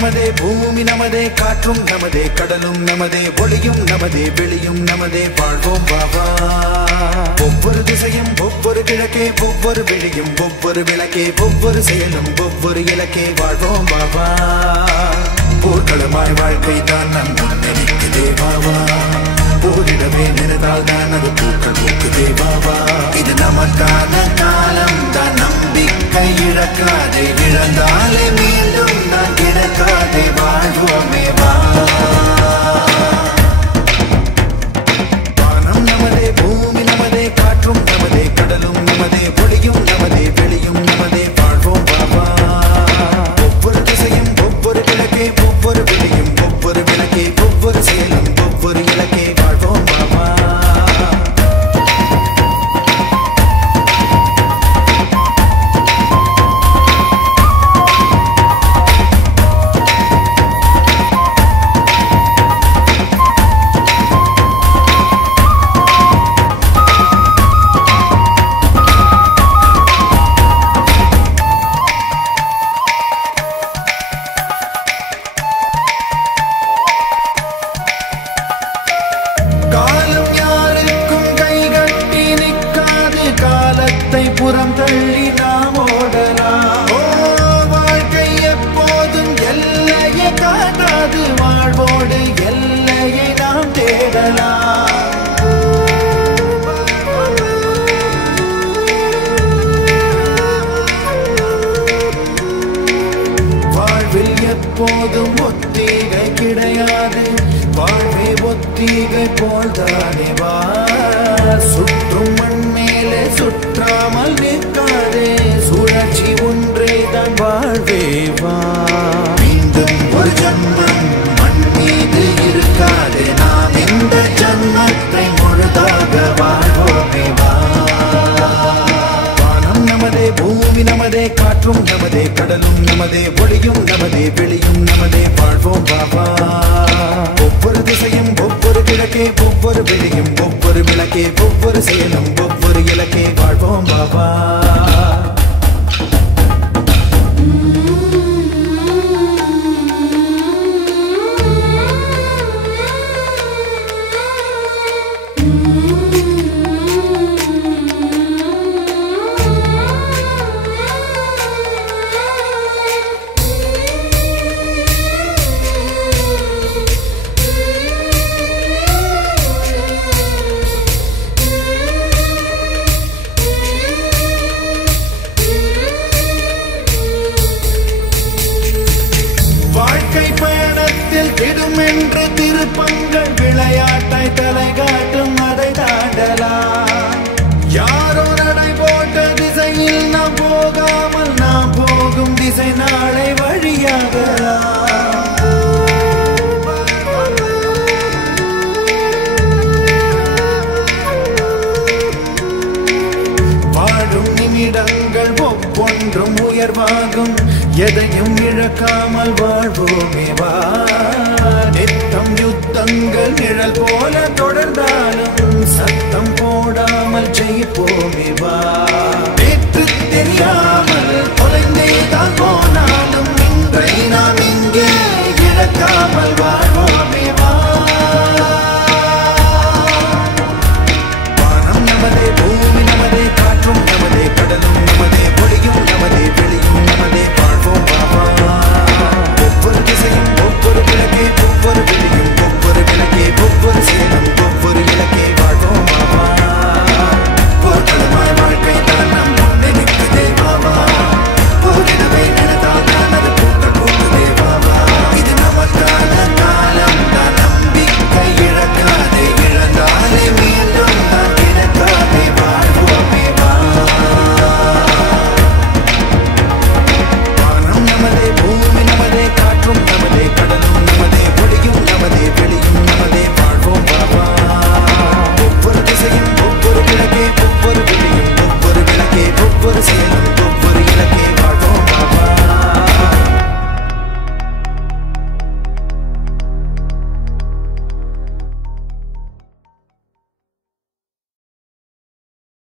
நமதே பூமி நமதே காற்றும் நமதே கடலும் நமதே ஒளியும் நமதே வெளியும் நமதே வாழ்வோம் பாபா ஒவ்வொரு திசையும் ஒவ்வொரு கிழக்கே ஒவ்வொரு வெளியும் ஒவ்வொரு விளக்கே ஒவ்வொரு செயலும் ஒவ்வொரு இலக்கே வாழ்வோம் பாபா போர்க்களமாய் வாழ்க்கை தான் நம் முன்னெடுக்குதே பாபா போரிடவே நினைத்தால் தான் அது பூக்கள் பூக்குதே பாபா இது நமக்கான காலம் தான் நம்பிக்கை இழக்காதே இழந்தாலே மீண்டும் நான் கிடக்காதே வாழ்வோமே வானம் நமதே பூமி நமதே காற்றும் நமதே கடலும் நமதே ஒளியும் நமதே வெளியும் நமதே வாழ்வோம் பாபா ஒவ்வொரு திசையும் ஒவ்வொரு கிழக்கே ஒவ்வொரு வெளியும் ஒவ்வொரு விளக்கே ஒவ்வொரு செயலும் ஒவ்வொரு இலக்கே வாழ்வோம் பாபா புறம் தள்ளி நாம் ஓடலாம் வாழ்க்கை எப்போதும் எல்லையை காட்டாது வாழ்வோடு எல்லையை நாம் தேடலாம் வாழ்வில் எப்போதும் ஒத்திகை கிடையாது வாழ்வே ஒத்திகை போல்தானே வா சுற்றும் மண் மேலே சுற்றாமல் நிற்காதே சுழற்சி ஒன்றே தான் வாழ்வே வா மீண்டும் ஒரு ஜன்மம் மண் மீது இருக்காதே நாம் இந்த ஜன்மத்தை முழுதாக வாழ்வோமே வா வானம் நமதே பூமி நமதே காற்றும் நமதே கடலும் நமதே ஒளியும் நமதே வெளியும் நமதே வாழ்வோம் பாபா ஒவ்வொரு திசையும் ஒவ்வொரு கிழக்கே ஒவ்வொரு வெளியும் ஒவ்வொரு விளக்கே ஒவ்வொரு செயலும் ஒவ்வொரு இலக்கே வாழ்வோம் பாபா திருப்பங்கள் விளையாட்டாய் தலை காட்டும் அதை தாண்டலாம் யாரோ நடை போட்ட திசையில் நாம் போகாமல் நாம் போகும் திசை நாளை வழியாகலாம் வாழும் நிமிடங்கள் ஒவ்வொன்றும் உயர்வாகும் எதையும் இழக்காமல் வாழ்வோமே வா நித்தம் யுத்தங்கள் நிழல் போல தொடர்ந்தாலும் சத்தம் போடாமல் ஜெயிப்போமே வா